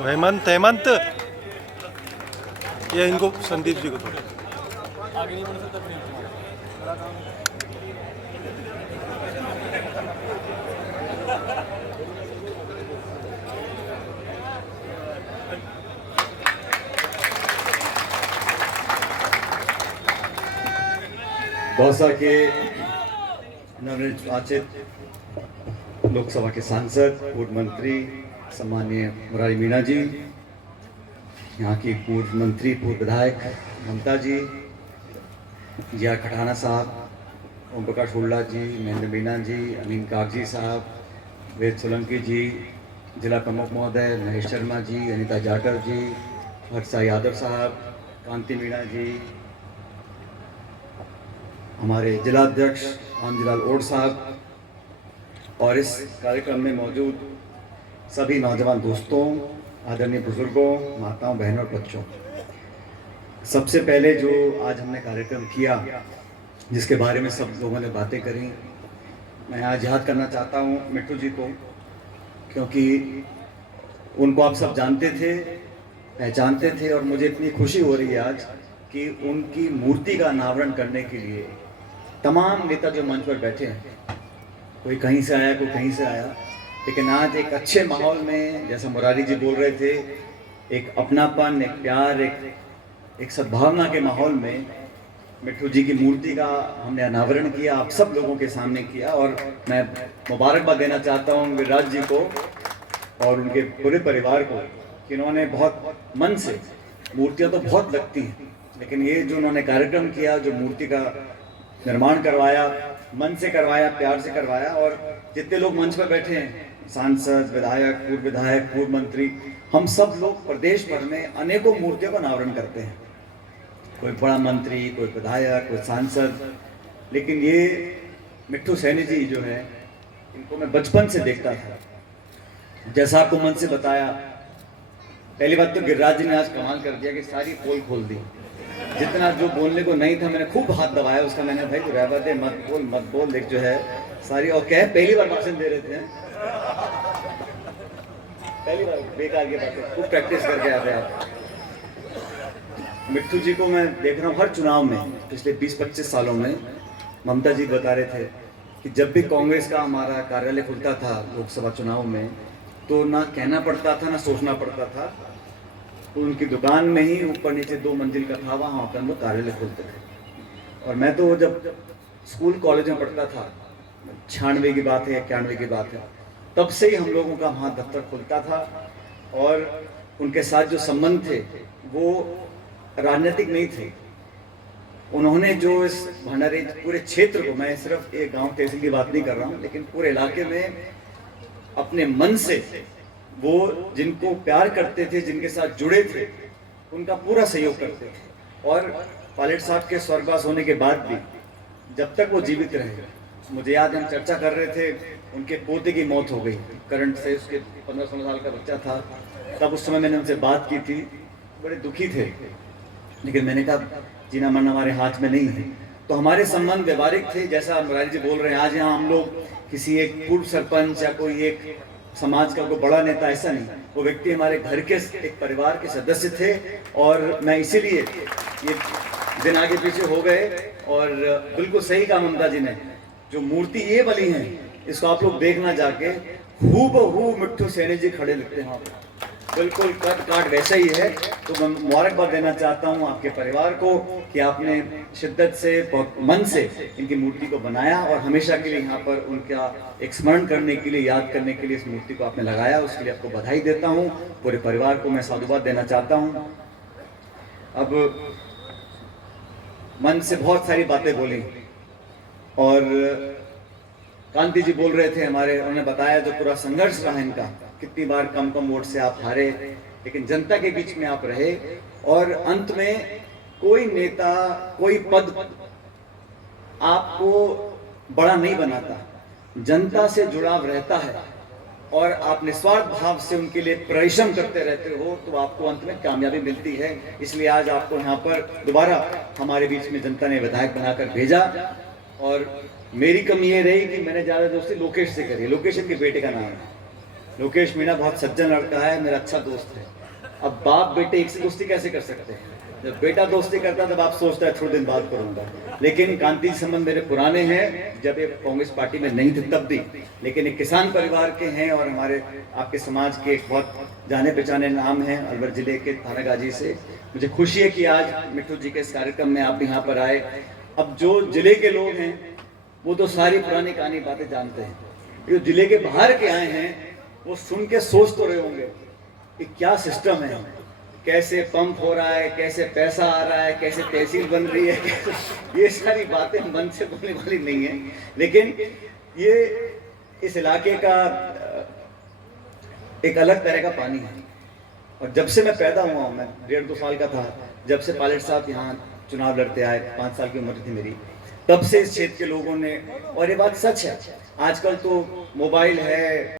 हेमंत हेमंत, ये इनको संदीप जी को थोड़ा आगे नहीं बढ़ सकता। दौसा के नवनिर्वाचित लोकसभा के सांसद, पूर्व मंत्री सम्माननीय मुरारी मीणा जी, यहाँ की पूर्व मंत्री, पूर्व विधायक ममता जी, जिया खटाना साहब, ओम प्रकाश हुड्डा जी, महेंद्र मीणा जी, अमीन कागजी साहब, वेद सोलंकी जी, जिला प्रमुख महोदय महेश शर्मा जी, अनिता जाटव जी, हर्षा यादव साहब, कांति मीणा जी, हमारे जिलाध्यक्ष रामजीलाल ओड साहब, और इस कार्यक्रम में मौजूद सभी नौजवान दोस्तों, आदरणीय बुजुर्गों, माताओं, बहनों और बच्चों। सबसे पहले जो आज हमने कार्यक्रम किया, जिसके बारे में सब लोगों ने बातें करी, मैं आज याद करना चाहता हूँ मिट्टू जी को, क्योंकि उनको आप सब जानते थे, पहचानते थे, और मुझे इतनी खुशी हो रही है आज कि उनकी मूर्ति का अनावरण करने के लिए तमाम नेता जो मंच पर बैठे हैं, कोई कहीं से आया, कोई कहीं से आया, लेकिन आज एक अच्छे माहौल में, जैसा मुरारी जी बोल रहे थे, एक अपनापन, एक प्यार, एक सद्भावना के माहौल में मिट्टू जी की मूर्ति का हमने अनावरण किया, आप सब लोगों के सामने किया। और मैं मुबारकबाद देना चाहता हूँ विराज जी को और उनके पूरे परिवार को कि इन्होंने बहुत मन से, मूर्तियाँ तो बहुत लगती हैं, लेकिन ये जो उन्होंने कार्यक्रम किया, जो मूर्ति का निर्माण करवाया, मन से करवाया, प्यार से करवाया। और जितने लोग मंच पर बैठे हैं, सांसद, विधायक, पूर्व मंत्री, हम सब लोग प्रदेश भर में अनेकों मूर्तियों का अनावरण करते हैं, कोई बड़ा मंत्री, कोई विधायक, कोई सांसद, लेकिन ये मिट्टू सैनी जी जो है, इनको मैं बचपन से देखता था। जैसा आपको मन से बताया, पहली बात तो गिरिराज जी ने आज कमाल कर दिया कि सारी पोल खोल दी, जितना जो बोलने को नहीं था मैंने खूब हाथ दबाया उसका, मैंने भाई तो रहवा दे, मत बोल देख जो है सारी। और क्या पहली बार भाषण दे रहे थे, पहली बार, बेकार की बातें, खूब प्रैक्टिस करके आते हैं आप। मिट्टू जी को मैं देख रहा हूँ हर चुनाव में, पिछले 20-25 सालों में। ममता जी बता रहे थे कि जब भी कांग्रेस का हमारा कार्यालय खुलता था लोकसभा चुनाव में, तो ना कहना पड़ता था, ना सोचना पड़ता था, तो उनकी दुकान में ही ऊपर नीचे 2 मंजिल का था, वहाँ पर वो कार्यालय खोलते थे। और मैं तो जब स्कूल कॉलेज में पढ़ता था, 96 की बात है, 91 की बात है, तब से ही हम लोगों का वहाँ दफ्तर खुलता था। और उनके साथ जो संबंध थे वो राजनीतिक नहीं थे। उन्होंने जो इस भंडारी पूरे क्षेत्र को, मैं सिर्फ एक गांव तहसील की बात नहीं कर रहा हूँ, लेकिन पूरे इलाके में अपने मन से वो जिनको प्यार करते थे, जिनके साथ जुड़े थे, उनका पूरा सहयोग करते थे। और पायलट साहब के स्वर्गवास होने के बाद भी जब तक वो जीवित रहे, मुझे याद है हम चर्चा कर रहे थे, उनके पोते की मौत हो गई करंट से, उसके 15-16 साल का बच्चा था, तब उस समय मैंने उनसे बात की थी, बड़े दुखी थे, लेकिन मैंने कहा जीना मरना हमारे हाथ में नहीं है। तो हमारे संबंध व्यवहारिक थे, जैसा मुरारी जी बोल रहे हैं। आज यहाँ हम लोग किसी एक पूर्व सरपंच या कोई एक समाज का कोई बड़ा नेता, ऐसा नहीं, वो व्यक्ति हमारे घर के एक परिवार के सदस्य थे। और मैं इसीलिए ये दिन आगे पीछे हो गए, और बिल्कुल सही कहा ममता जी ने, जो मूर्ति ये बनी है इसको आप लोग देखना जाके, हूबहू मिट्टू सैनी जी खड़े लगते हैं, बिल्कुल कट काट वैसा ही है। तो मैं मुबारकबाद देना चाहता हूँ आपके परिवार को कि आपने शिद्दत से, मन से इनकी मूर्ति को बनाया, और हमेशा के लिए यहाँ पर उनका एक स्मरण करने के लिए, याद करने के लिए इस मूर्ति को आपने लगाया, उसके लिए आपको बधाई देता हूँ। पूरे परिवार को मैं साधुवाद देना चाहता हूँ। अब मन से बहुत सारी बातें बोली, और कांति जी बोल रहे थे हमारे, उन्होंने बताया जो पूरा संघर्ष रहा इनका, कितनी बार कम वोट से आप हारे, लेकिन जनता के बीच में आप रहे, और अंत में कोई नेता, कोई पद आपको बड़ा नहीं बनाता, जनता से जुड़ाव रहता है, और आप निस्वार्थ भाव से उनके लिए परिश्रम करते रहते हो, तो आपको अंत में कामयाबी मिलती है। इसलिए आज आपको यहाँ पर दोबारा हमारे बीच में जनता ने विधायक बनाकर भेजा। और मेरी कमी ये रही कि मैंने ज़्यादा दोस्ती लोकेश से करी, लोकेश के बेटे का नाम है, लोकेश मीणा बहुत सज्जन लड़का है, मेरा अच्छा दोस्त है। अब बाप बेटे एक से दोस्ती कैसे कर सकते हैं? जब बेटा दोस्ती करता है तब आप सोचता है थोड़े दिन बाद करूंगा, लेकिन कांति जी संबंध मेरे पुराने हैं, जब ये कांग्रेस पार्टी में नहीं थे तब भी, लेकिन एक किसान परिवार के हैं और हमारे आपके समाज के एक बहुत जाने पहचाने नाम हैं अलवर जिले के थानागाजी से। मुझे खुशी है कि आज मिट्ठू जी के इस कार्यक्रम में आप यहाँ पर आए। अब जो जिले के लोग हैं वो तो सारी पुरानी कहानी बातें जानते हैं, जो जिले के बाहर के आए हैं वो सुन के सोच तो रहे होंगे कि क्या सिस्टम है, कैसे पंप हो रहा है, कैसे पैसा आ रहा है, कैसे तहसील बन रही है। ये सारी बातें मन से बोलने वाली नहीं है, लेकिन ये इस इलाके का एक अलग तरह का पानी है। और जब से मैं पैदा हुआ हूँ, मैं 1.5-2 साल का था जब से पायलट साहब यहाँ चुनाव लड़ते आए, 5 साल की उम्र थी मेरी, तब से इस क्षेत्र के लोगों ने, और ये बात सच है, आजकल तो मोबाइल है,